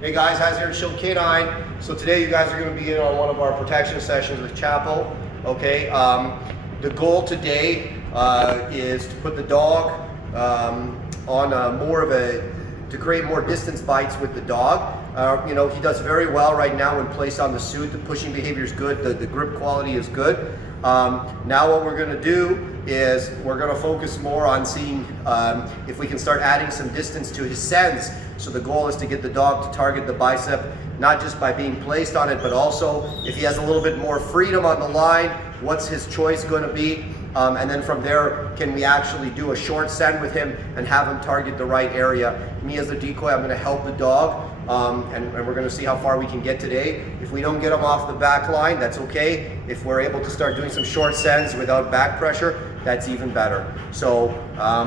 Hey guys, Haz here at Shield Canine. So today you guys are going to be in on one of our protection sessions with Chapo. Okay, the goal today is to put the dog on more of a, to create more distance bites with the dog. You know, he does very well right now when placed on the suit. The pushing behavior is good, the grip quality is good. Now what we're going to do is we're going to focus more on seeing if we can start adding some distance to his sends. So the goal is to get the dog to target the bicep, not just by being placed on it, but also if he has a little bit more freedom on the line, what's his choice going to be? And then from there, can we actually do a short send with him and have him target the right area? Me as the decoy, I'm going to help the dog, and we're going to see how far we can get today. If we don't get him off the back line, that's okay. If we're able to start doing some short sends without back pressure, that's even better. So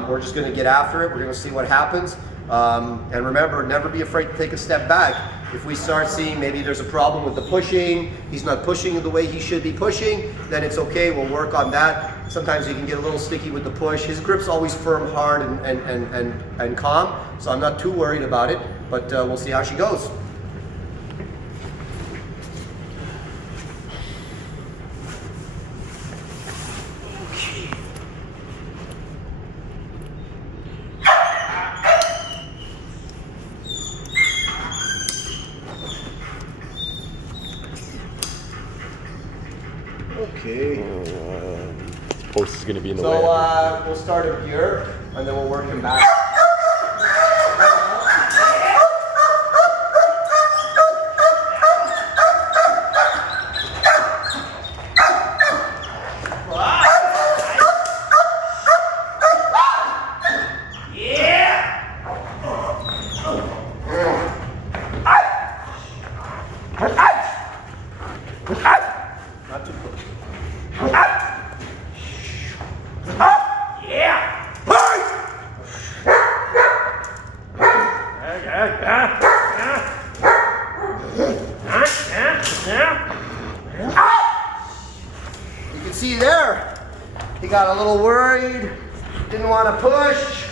we're just going to get after it. We're going to see what happens. And remember, never be afraid to take a step back. If we start seeing maybe there's a problem with the pushing, he's not pushing the way he should be pushing, then it's okay, we'll work on that. Sometimes he can get a little sticky with the push. His grip's always firm, hard, and calm, so I'm not too worried about it, but we'll see how she goes. Okay. Post is going to be in the way. So we'll start him here, and then we'll work him back. Not too close. You can see there, he got a little worried, didn't want to push,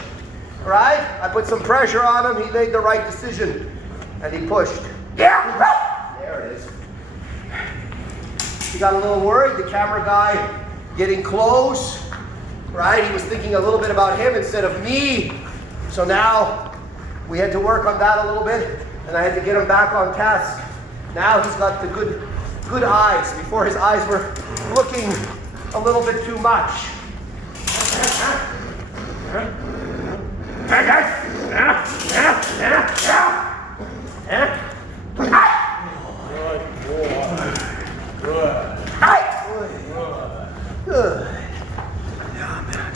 right? I put some pressure on him, he made the right decision, and he pushed. There it is. He got a little worried, the camera guy getting close, right? He was thinking a little bit about him instead of me. So now we had to work on that a little bit, and I had to get him back on task. Now he's got the good eyes. Before his eyes were looking a little bit too much. Good. Yeah, man.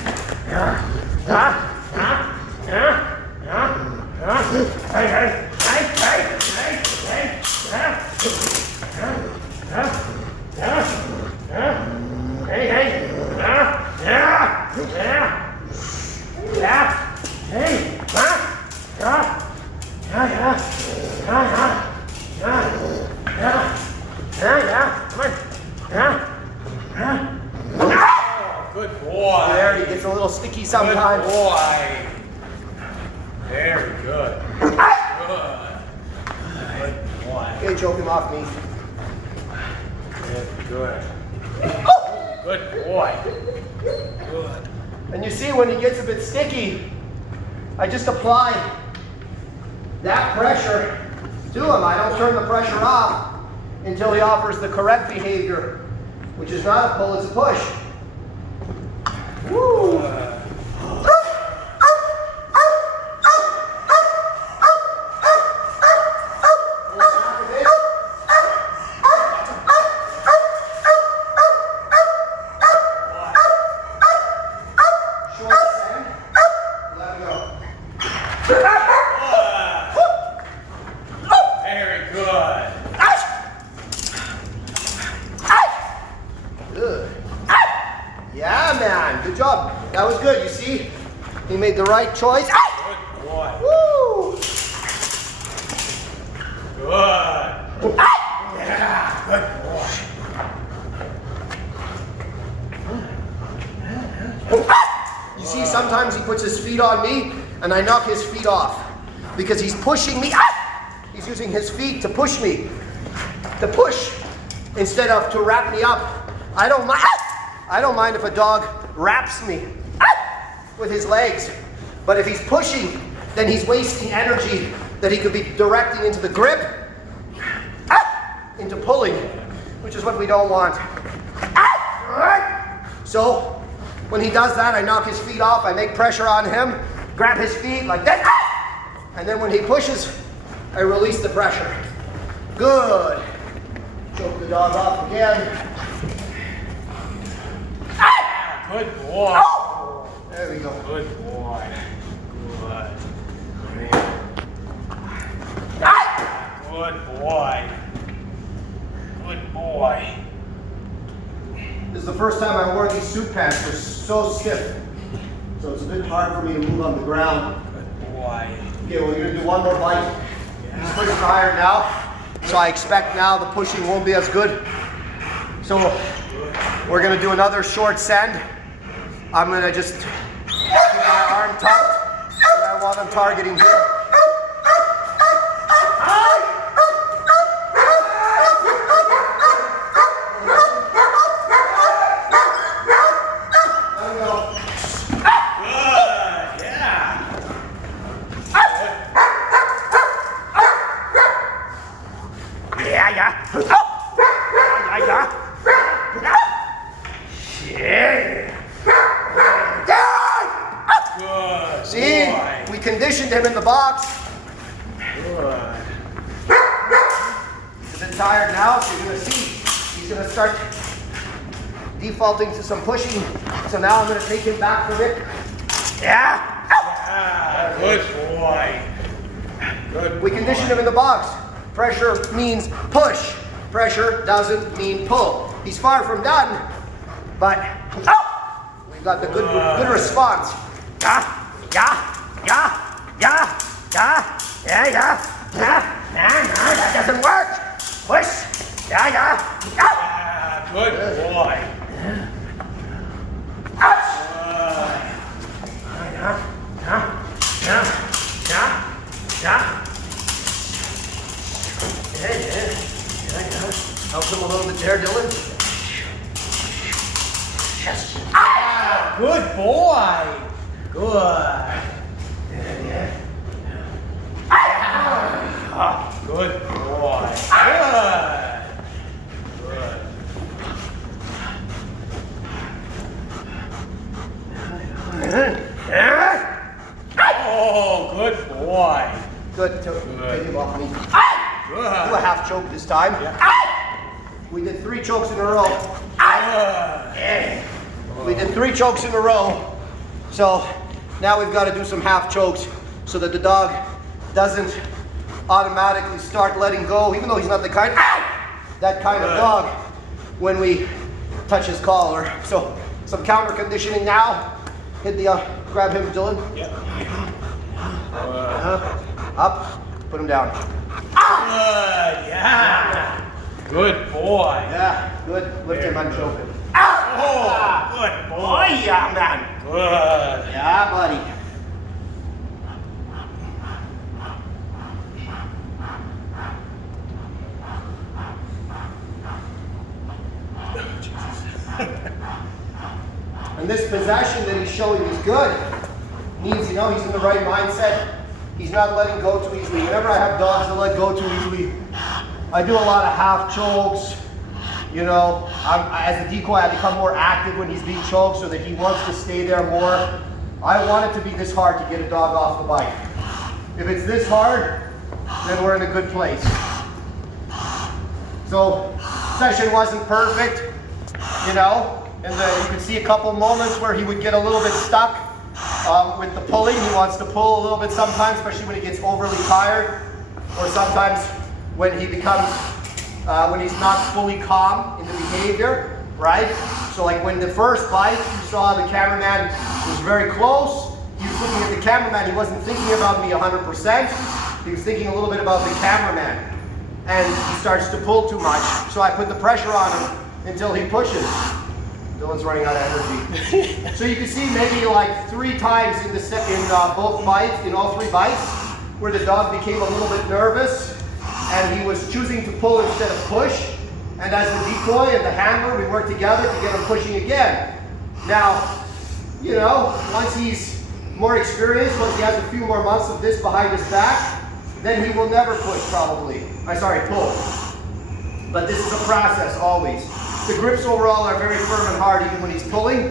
Good boy. There, he gets a little sticky sometimes. Good boy. Very good. Good. Good boy. Okay, choke him off me. Very good. Good boy. Good. And you see when he gets a bit sticky, I just apply that pressure to him. I don't turn the pressure off until he offers the correct behavior, which is not a pull, it's a push. Woo! Very good. Good. Yeah, man. Good job. That was good. You see? He made the right choice. Good boy. Woo! Good. Yeah, good boy. You see, sometimes he puts his feet on me, and I knock his feet off because he's pushing me. He's using his feet to push me, to push instead of to wrap me up. I don't mind if a dog wraps me with his legs, but if he's pushing, then he's wasting energy that he could be directing into the grip, into pulling, which is what we don't want. So when he does that, I knock his feet off, I make pressure on him, grab his feet like that, and then when he pushes, I release the pressure. Good. Choke the dog off again. Good boy. There we go. Good boy. Good. Good boy. Good boy. This is the first time I wore these suit pants. They're so stiff. So it's a bit hard for me to move on the ground. Good boy. Okay, we're gonna do one more bite. He's pretty tired now. So I expect now the pushing won't be as good. So we're gonna do another short send. I'm gonna just keep my arm tucked. And I want him targeting here. See, we conditioned him in the box. Good. He's a bit tired now, so you're gonna see he's gonna start defaulting to some pushing. So now I'm gonna take him back from it. Yeah. Good boy. Good. We conditioned him in the box. Pressure means push. Pressure doesn't mean pull. He's far from done, but we've got the good response. Yeah. That doesn't work. Push. Good boy. Help him a little bit there, Dylan. Yes. Good boy. Good. Good boy. Good. Oh, good boy. Good. Take him off me. Good. Do a half choke this time. We did 3 chokes in a row. We did 3 chokes in a row. So now we've got to do some half chokes so that the dog doesn't automatically start letting go, even though he's not that kind of dog when we touch his collar. So some counter conditioning now. Hit the grab him, Dylan. Up, put him down. Good. Yeah. Good boy. Yeah, good. Lift him and choke him. Oh, good boy. Yeah, man. Good. Yeah, buddy. And this possession that he's showing is good. Means, he's in the right mindset. He's not letting go too easily. Whenever I have dogs that let go too easily, I do a lot of half chokes. As a decoy, I become more active when he's being choked so that he wants to stay there more. I want it to be this hard to get a dog off the bike. If it's this hard, then we're in a good place. So, session wasn't perfect, and you could see a couple moments where he would get a little bit stuck with the pulling. He wants to pull a little bit sometimes, especially when he gets overly tired, or sometimes when he becomes, when he's not fully calm in the behavior, right? So like when the first bite, you saw the cameraman was very close. He was looking at the cameraman. He wasn't thinking about me 100%. He was thinking a little bit about the cameraman. And he starts to pull too much. So I put the pressure on him until he pushes. Dylan's running out of energy. So you can see maybe like 3 times in both bites, in all 3 bites, where the dog became a little bit nervous and he was choosing to pull instead of push. And as the decoy and the handler, we worked together to get him pushing again. Now, you know, once he's more experienced, once he has a few more months of this behind his back, then he will never push probably. Pull. But this is a process always. The grips overall are very firm and hard even when he's pulling,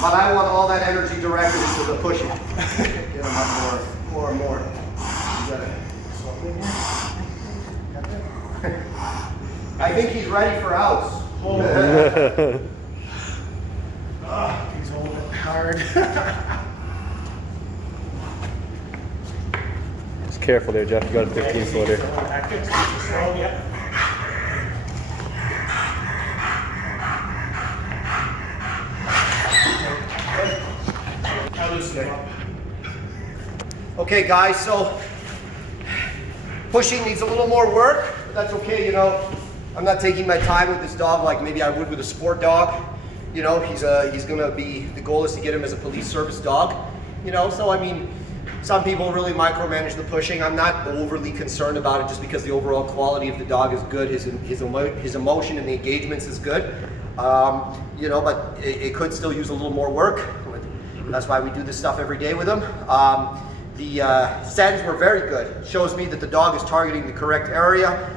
but I want all that energy directed into the pushing. Get him up more and more. You got it. I think he's ready for outs. He's holding it hard. Just careful there, Jeff. You got a 15 footer. Okay guys, so pushing needs a little more work, but that's okay, you know. I'm not taking my time with this dog like maybe I would with a sport dog. You know, he's gonna be, the goal is to get him as a police service dog. You know, so I mean, some people really micromanage the pushing. I'm not overly concerned about it just because the overall quality of the dog is good. His emotion and the engagements is good. You know, but it could still use a little more work. That's why we do this stuff every day with him. The sends were very good. Shows me that the dog is targeting the correct area.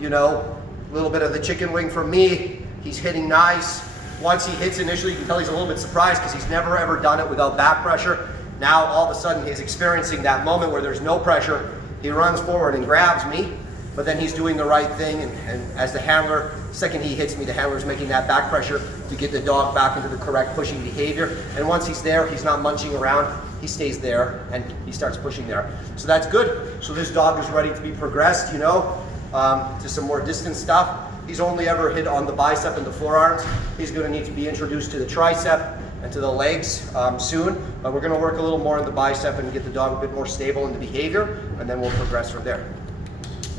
You know, a little bit of the chicken wing from me. He's hitting nice. Once he hits initially, you can tell he's a little bit surprised because he's never ever done it without back pressure. Now all of a sudden he's experiencing that moment where there's no pressure. He runs forward and grabs me, but then he's doing the right thing. And as the handler, second he hits me, the handler's making that back pressure to get the dog back into the correct pushing behavior. And once he's there, he's not munching around. He stays there and he starts pushing there. So that's good. So this dog is ready to be progressed, you know, to some more distant stuff. He's only ever hit on the bicep and the forearms. He's going to need to be introduced to the tricep and to the legs soon. But we're going to work a little more on the bicep and get the dog a bit more stable in the behavior, and then we'll progress from there.